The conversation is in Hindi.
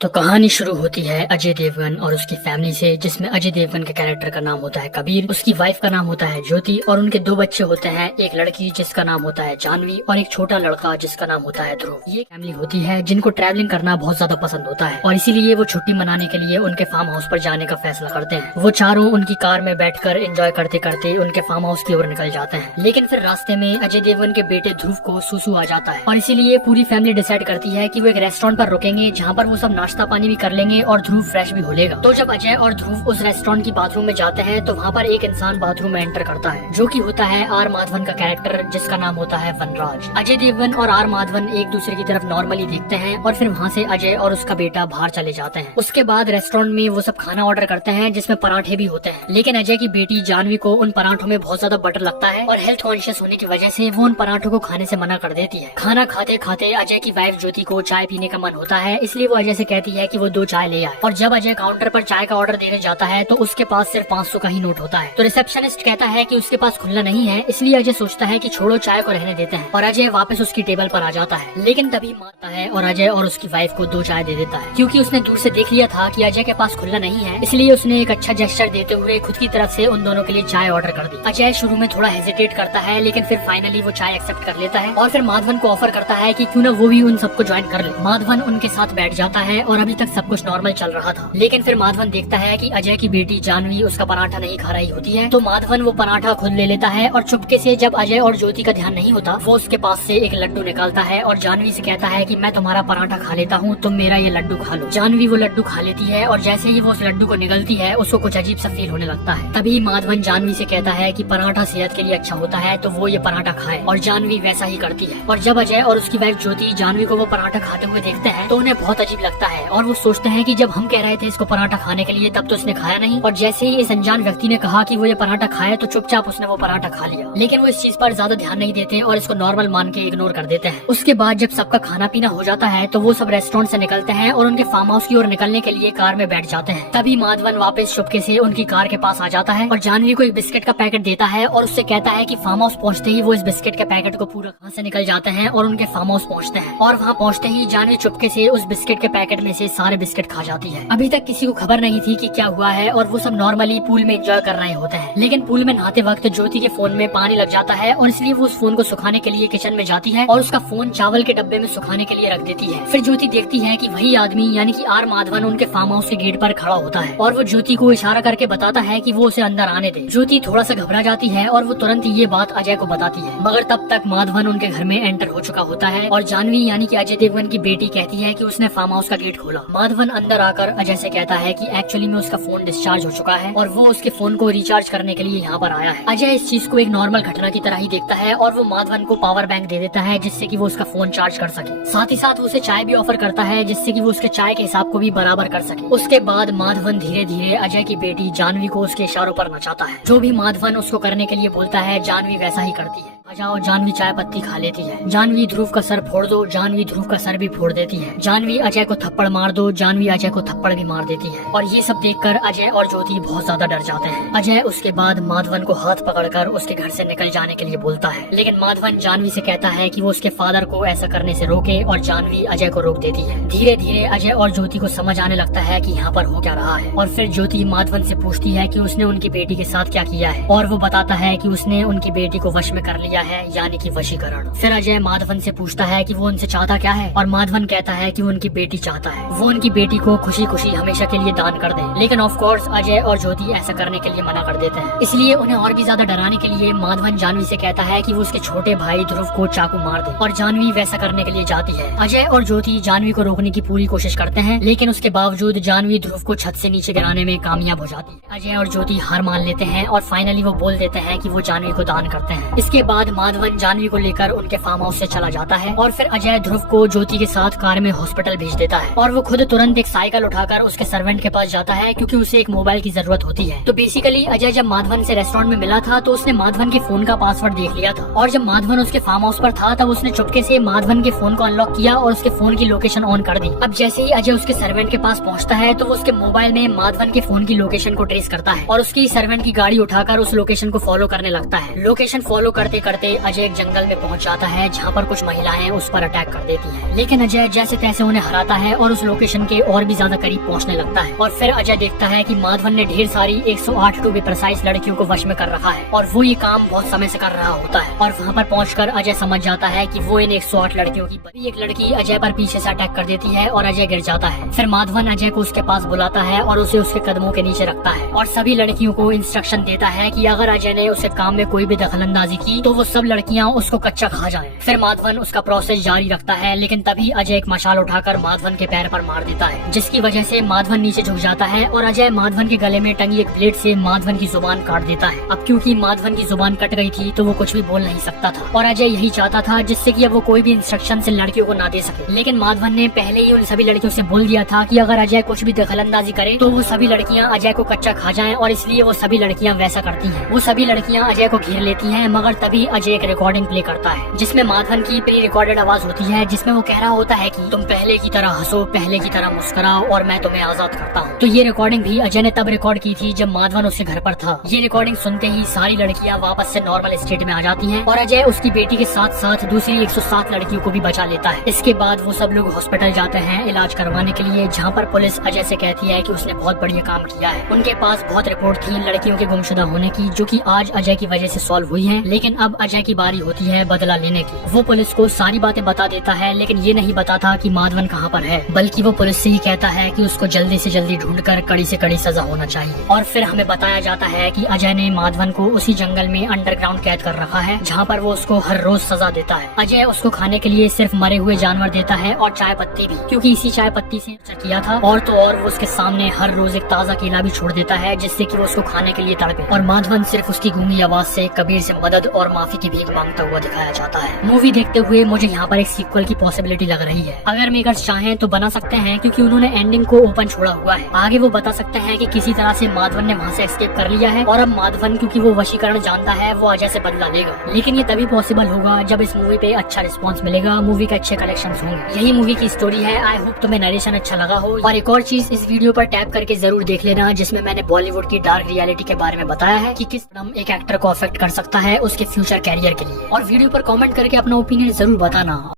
तो कहानी शुरू होती है अजय देवगन और उसकी फैमिली से, जिसमें अजय देवगन के कैरेक्टर का नाम होता है कबीर, उसकी वाइफ का नाम होता है ज्योति और उनके दो बच्चे होते हैं, एक लड़की जिसका नाम होता है जानवी और एक छोटा लड़का जिसका नाम होता है ध्रुव। ये फैमिली होती है जिनको ट्रैवलिंग करना बहुत ज्यादा पसंद होता है और इसीलिए वो छुट्टी मनाने के लिए उनके फार्म हाउस पर जाने का फैसला करते हैं। वो चारों उनकी कार में बैठकर एंजॉय करते करते उनके फार्म हाउस की ओर निकल जाते हैं, लेकिन फिर रास्ते में अजय देवगन के बेटे ध्रुव को सुसु आ जाता है और इसीलिए पूरी फैमिली डिसाइड करती है कि वो एक रेस्टोरेंट पर रुकेंगे जहाँ पर वो सब नाश्ता पानी भी कर लेंगे और ध्रुव फ्रेश भी हो लेगा। तो जब अजय और ध्रुव उस रेस्टोरेंट की बाथरूम में जाते हैं तो वहाँ पर एक इंसान बाथरूम में एंटर करता है जो कि होता है आर माधवन का कैरेक्टर, जिसका नाम होता है वनराज। अजय देवगन और आर माधवन एक दूसरे की तरफ नॉर्मली देखते हैं और फिर वहाँ से अजय और उसका बेटा बाहर चले जाते हैं। उसके बाद रेस्टोरेंट में वो सब खाना ऑर्डर करते हैं जिसमें पराठे भी होते हैं, लेकिन अजय की बेटी जानवी को उन पराठों में बहुत ज्यादा बटर लगता है और हेल्थ कॉन्शियस होने की वजह से वो उन पराठों को खाने से मना कर देती है। खाना खाते खाते अजय की वाइफ ज्योति को चाय पीने का मन होता है, इसलिए वो अजय से कहती है कि वो 2 चाय ले आए। और जब अजय काउंटर पर चाय का ऑर्डर देने जाता है तो उसके पास सिर्फ 500 का ही नोट होता है। तो रिसेप्शनिस्ट कहता है कि उसके पास खुला नहीं है, इसलिए अजय सोचता है कि छोड़ो चाय को रहने देते हैं और अजय वापस उसकी टेबल पर आ जाता है। लेकिन तभी मारता है और अजय और उसकी वाइफ को 2 चाय दे देता है, क्योंकि उसने दूर से देख लिया था कि अजय के पास खुला नहीं है, इसलिए उसने एक अच्छा जेस्चर देते हुए खुद की तरफ से उन दोनों के लिए चाय ऑर्डर कर दी। अजय शुरू में थोड़ा हेजिटेट करता है, लेकिन फिर फाइनली वो चाय एक्सेप्ट कर लेता है और फिर माधवन को ऑफर करता है कि क्यों ना वो भी उन सबको ज्वाइन कर ले। माधवन उनके साथ बैठ जाता है और अभी तक सब कुछ नॉर्मल चल रहा था, लेकिन फिर माधवन देखता है कि अजय की बेटी जानवी उसका पराठा नहीं खा रही होती है। तो माधवन वो पराठा खुद ले लेता है और चुपके से, जब अजय और ज्योति का ध्यान नहीं होता, वो उसके पास से एक लड्डू निकालता है और जानवी से कहता है कि मैं तुम्हारा पराठा खा लेता हूँ, तुम मेरा ये लड्डू खा लो। जानवी वो लड्डू खा लेती है और जैसे ही वो उस लड्डू को निगलती है उसको कुछ अजीब सा फील होने लगता है। तभी माधवन जानवी से कहता है कि पराठा सेहत के लिए अच्छा होता है, तो वो ये पराठा खाए और जानवी वैसा ही करती है। और जब अजय और उसकी वाइफ ज्योति जानवी को वो पराठा खाते हुए देखते हैं तो उन्हें बहुत अजीब लगता है और वो सोचते हैं कि जब हम कह रहे थे इसको पराठा खाने के लिए तब तो इसने खाया नहीं, और जैसे ही इस अनजान व्यक्ति ने कहा कि वो ये पराठा खाए तो चुपचाप उसने वो पराठा खा लिया। लेकिन वो इस चीज पर ज्यादा ध्यान नहीं देते और इसको नॉर्मल मान के इग्नोर कर देते हैं। उसके बाद जब सबका खाना पीना हो जाता है तो वो सब रेस्टोरेंट से निकलते हैं और उनके फार्म हाउस की ओर निकलने के लिए कार में बैठ जाते हैं। तभी माधवन वापस चुपके से उनकी कार के पास आ जाता है और जानवी को एक बिस्किट का पैकेट देता है और उससे कहता है कि फार्म हाउस पहुंचते ही वो इस बिस्किट के पैकेट को पूरा वहाँ से निकल जाते हैं और उनके फार्म हाउस पहुंचते हैं। और वहाँ पहुंचते ही जानवी चुपके से उस बिस्किट के पैकेट में से सारे बिस्किट खा जाती है। अभी तक किसी को खबर नहीं थी कि क्या हुआ है और वो सब नॉर्मली पूल में एंजॉय कर रहे होते हैं, लेकिन पूल में नहाते वक्त ज्योति के फोन में पानी लग जाता है और इसलिए वो उस फोन को सुखाने के लिए किचन में जाती है और उसका फोन चावल के डब्बे में सुखाने के लिए रख देती है। फिर ज्योति देखती है कि वही आदमी यानी कि आर माधवन उनके फार्म हाउस के गेट पर खड़ा होता है और वो ज्योति को इशारा करके बताता है कि वो उसे अंदर आने दे। ज्योति थोड़ा सा घबरा जाती है और वो तुरंत ये बात अजय को बताती है, मगर तब तक माधवन उनके घर में एंटर हो चुका होता है और जानवी यानी कि अजय देवगन की बेटी कहती है कि उसने फार्म हाउस का गेट खोला। माधवन अंदर आकर अजय से कहता है कि एक्चुअली में उसका फोन डिस्चार्ज हो चुका है और वो उसके फोन को रिचार्ज करने के लिए यहाँ पर आया है। अजय इस चीज को एक नॉर्मल घटना की तरह ही देखता है और वो माधवन को पावर बैंक दे देता है जिससे कि वो उसका फोन चार्ज कर सके। साथ ही साथ वो उसे चाय भी ऑफर करता है जिससे कि वो उसके चाय के हिसाब को भी बराबर कर सके। उसके बाद माधवन धीरे धीरे अजय की बेटी जानवी को उसके इशारों पर नचाता है। जो भी माधवन उसको करने के लिए बोलता है जानवी वैसा ही करती है। आ जाओ, जानवी चाय पत्ती खा लेती है। जानवी ध्रुव का सर फोड़ दो, जानवी ध्रुव का सर भी फोड़ देती है। जानवी अजय को थप्पड़ मार दो, जानवी अजय को थप्पड़ भी मार देती है। और ये सब देखकर अजय और ज्योति बहुत ज्यादा डर जाते हैं। अजय उसके बाद माधवन को हाथ पकड़कर उसके घर से निकल जाने के लिए बोलता है, लेकिन माधवन जानवी से कहता है कि वो उसके फादर को ऐसा करने से रोके और जानवी अजय को रोक देती है। धीरे धीरे अजय और ज्योति को समझ आने लगता है कि यहाँ पर हो क्या रहा है और फिर ज्योति माधवन से पूछती है कि उसने उनकी बेटी के साथ क्या किया है और वो बताता है कि उसने उनकी बेटी को वश में कर लिया है, यानी कि वशीकरण। फिर अजय माधवन से पूछता है कि वो उनसे चाहता क्या है और माधवन कहता है कि वो उनकी बेटी चाहता है, वो उनकी बेटी को खुशी खुशी हमेशा के लिए दान कर दे। लेकिन ऑफ कोर्स अजय और ज्योति ऐसा करने के लिए मना कर देते हैं, इसलिए उन्हें और भी ज्यादा डराने के लिए माधवन जानवी से कहता है कि वो उसके छोटे भाई ध्रुव को चाकू मार दे और जानवी वैसा करने के लिए जाती है। अजय और ज्योति जानवी को रोकने की पूरी कोशिश करते हैं, लेकिन उसके बावजूद जानवी ध्रुव को छत से नीचे गिराने में कामयाब हो जाती है। अजय और ज्योति हार मान लेते हैं और फाइनली वो बोल देते हैं कि वो जानवी को दान करते हैं। इसके बाद माधवन जानवी को लेकर उनके फार्म हाउस से चला जाता है और फिर अजय ध्रुव को ज्योति के साथ कार में हॉस्पिटल भेज देता है और वो खुद तुरंत एक साइकिल उठाकर उसके सर्वेंट के पास जाता है क्योंकि उसे एक मोबाइल की जरूरत होती है। तो बेसिकली अजय जब माधवन से रेस्टोरेंट में मिला था तो उसने माधवन के फोन का पासवर्ड देख लिया था और जब माधवन उसके फार्म हाउस पर था तब उसने चुपके से माधवन के फोन को अनलॉक किया और उसके फोन की लोकेशन ऑन कर दी। अब जैसे ही अजय उसके सर्वेंट के पास पहुंचता है तो वो उसके मोबाइल में माधवन के फोन की लोकेशन को ट्रेस करता है और उसकी सर्वेंट की गाड़ी उठाकर उस लोकेशन को फॉलो करने लगता है। लोकेशन फॉलो करते करते करते अजय एक जंगल में पहुंच जाता है जहाँ पर कुछ महिलाएं उस पर अटैक कर देती हैं। लेकिन अजय जैसे तैसे उन्हें हराता है और उस लोकेशन के और भी ज्यादा करीब पहुंचने लगता है। और फिर अजय देखता है कि माधवन ने ढेर सारी 108 टू बी प्रिसाइज लड़कियों को वश में कर रखा है और वो ये काम बहुत समय से कर रहा होता है। और वहाँ पर पहुंचकर अजय समझ जाता है कि वो इन 108 लड़कियों की एक लड़की अजय पर पीछे से अटैक कर देती है और अजय गिर जाता है। फिर माधवन अजय को उसके पास बुलाता है और उसे उसके कदमों के नीचे रखता है और सभी लड़कियों को इंस्ट्रक्शन देता है कि अगर अजय ने उसे काम में कोई भी दखलंदाजी की तो वो सब लड़कियां उसको कच्चा खा जाएं। फिर माधवन उसका प्रोसेस जारी रखता है, लेकिन तभी अजय एक मशाल उठाकर माधवन के पैर पर मार देता है, जिसकी वजह से माधवन नीचे झुक जाता है और अजय माधवन के गले में टंगी एक ब्लेड से माधवन की जुबान काट देता है। अब क्योंकि माधवन की जुबान कट गई थी तो वो कुछ भी बोल नहीं सकता था और अजय यही चाहता था जिससे कि अब वो कोई भी इंस्ट्रक्शन से लड़कियों को ना दे सके। लेकिन माधवन ने पहले ही उन सभी लड़कियों से बोल दिया था कि अगर अजय कुछ भी दखलंदाजी करे तो वो सभी लड़कियां अजय को कच्चा खा जाएं और इसलिए वो सभी लड़कियां वैसा करती हैं। वो सभी लड़कियां अजय को घेर लेती हैं, मगर तभी अजय एक रिकॉर्डिंग प्ले करता है जिसमें माधवन की प्री रिकॉर्डेड आवाज होती है, जिसमें वो कह रहा होता है कि तुम पहले की तरह हंसो, पहले की तरह मुस्कुराओ और मैं तुम्हें आजाद करता हूँ। तो ये रिकॉर्डिंग भी अजय ने तब रिकॉर्ड की थी जब माधवन उसके घर पर था। ये रिकॉर्डिंग सुनते ही सारी लड़कियां वापस से नॉर्मल स्टेट में आ जाती हैं और अजय उसकी बेटी के साथ साथ दूसरी 107 लड़कियों को भी बचा लेता है। इसके बाद वो सब लोग हॉस्पिटल जाते हैं इलाज करवाने के लिए, जहाँ पर पुलिस अजय से कहती है कि उसने बहुत बढ़िया काम किया है। उनके पास बहुत रिपोर्ट थी लड़कियों के गुमशुदा होने की, जो कि आज अजय की वजह से सॉल्व हुई हैं। लेकिन अब अजय की बारी होती है बदला लेने की। वो पुलिस को सारी बातें बता देता है, लेकिन ये नहीं बताता कि माधवन कहाँ पर है, बल्कि वो पुलिस से ही कहता है कि उसको जल्दी से जल्दी ढूंढकर कड़ी से कड़ी सजा होना चाहिए। और फिर हमें बताया जाता है कि अजय ने माधवन को उसी जंगल में अंडरग्राउंड कैद कर रखा है, जहाँ पर वो उसको हर रोज सजा देता है। अजय उसको खाने के लिए सिर्फ मरे हुए जानवर देता है और चाय पत्ती भी, क्योंकि इसी चाय पत्ती से किया था। और तो और वो उसके सामने हर रोज एक ताजा केला भी छोड़ देता है, जिससे कि वो उसको खाने के लिए तड़पे। और माधवन सिर्फ उसकी गूंगी आवाज से कबीर से मदद और माफी की भीख मांगता हुआ दिखाया जाता है। मूवी देखते हुए मुझे यहाँ पर एक सीक्वल की पॉसिबिलिटी लग रही है। अगर मेकर्स चाहें तो बना सकते हैं, क्योंकि उन्होंने एंडिंग को ओपन छोड़ा हुआ है। आगे वो बता सकते हैं कि किसी तरह से माधवन ने वहाँ से एस्केप कर लिया है और अब माधवन क्योंकि वो वशीकरण जानता है वो अजय से बदला लेगा। लेकिन ये तभी पॉसिबल होगा जब इस मूवी पे अच्छा रिस्पॉन्स मिलेगा, मूवी के अच्छे कलेक्शंस होंगे। यही मूवी की स्टोरी है। आई होप तुम्हें नरेशन अच्छा लगा हो। और एक और चीज इस वीडियो पर टैप करके जरूर देख लेना, जिसमें मैंने बॉलीवुड की डार्क रियलिटी के बारे में बताया है कि किस तरह एक एक्टर को अफेक्ट कर सकता है उसके फ्यूचर कैरियर के लिए। और वीडियो पर कमेंट करके अपना ओपिनियन जरूर बताना।